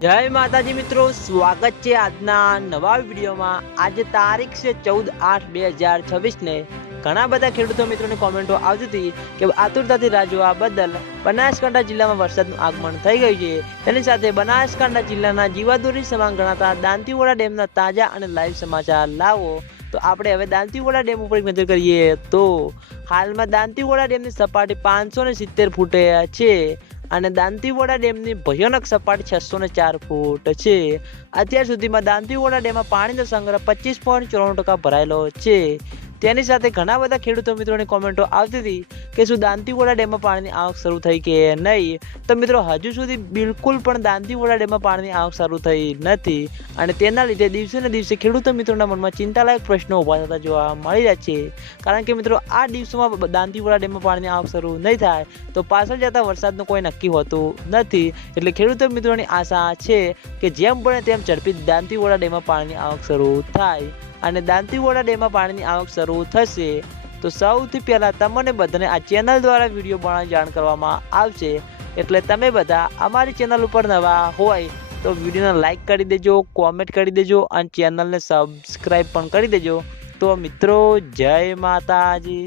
જય માતાજી મિત્રો, સ્વાગત છે આજના નવા વિડીયોમાં। આજે તારીખ છે 14/8/2026 ને ઘણા બધા ખેડૂતો મિત્રોની કોમેન્ટો આવતી હતી કે આતુરતાથી રાહ જોવા બદલ બનાસકાંઠા જિલ્લામાં વરસાદનું આગમન થઈ ગયું છે। તેની સાથે બનાસકાંઠા જિલ્લાના જીવાદોરી સમાન ગણાતા દાંતીવાડા ડેમના તાજા અને લાઈવ સમાચાર લાવો। તો આપણે હવે દાંતીવાડા ડેમ ઉપર એક નજર કરીએ તો હાલમાં દાંતીવાડા ડેમની સપાટી 570 ફૂટે છે અને દાંતીવાડા ડેમની ભયાનક સપાટી 604 ફૂટ છે। અત્યાર સુધીમાં દાંતીવાડા ડેમમાં પાણીનો સંગ્રહ 25.94% ભરાયેલો છે। તેની સાથે ઘણા બધા ખેડૂતો મિત્રોની કોમેન્ટો આવતી હતી કે શું દાંતીવાડા ડેમમાં પાણીની આવક શરૂ થઈ કે નહીં। તો મિત્રો હજુ સુધી બિલકુલ પણ દાંતીવાડા ડેમમાં પાણીની આવક શરૂ થઈ નથી અને તેના લીધે દિવસે ને દિવસે ખેડૂતો મિત્રોના મનમાં ચિંતાલાયક પ્રશ્નો ઊભા થતા જોવા મળી રહ્યા છે। કારણ કે મિત્રો આ દિવસોમાં દાંતીવાડા ડેમમાં પાણીની આવક શરૂ નહીં થાય તો પાછળ જતા વરસાદનું કોઈ નક્કી હોતું નથી। એટલે ખેડૂતો મિત્રોની આશા છે કે જેમ બને તેમ ઝડપી દાંતીવાડા ડેમમાં પાણીની આવક શરૂ થાય અને દાંતીવાડા ડેમમાં પાણીની આવક શરૂ થશે તો સૌથી પહેલા તમને બધાને આ ચેનલ દ્વારા વિડીયો બનાવી જાણ કરવામાં આવશે। એટલે તમે બધા અમારી ચેનલ ઉપર નવા હોય તો વિડીયોને લાઈક કરી દેજો, કોમેન્ટ કરી દેજો અને ચેનલને સબસ્ક્રાઈબ પણ કરી દેજો। તો મિત્રો જય માતાજી।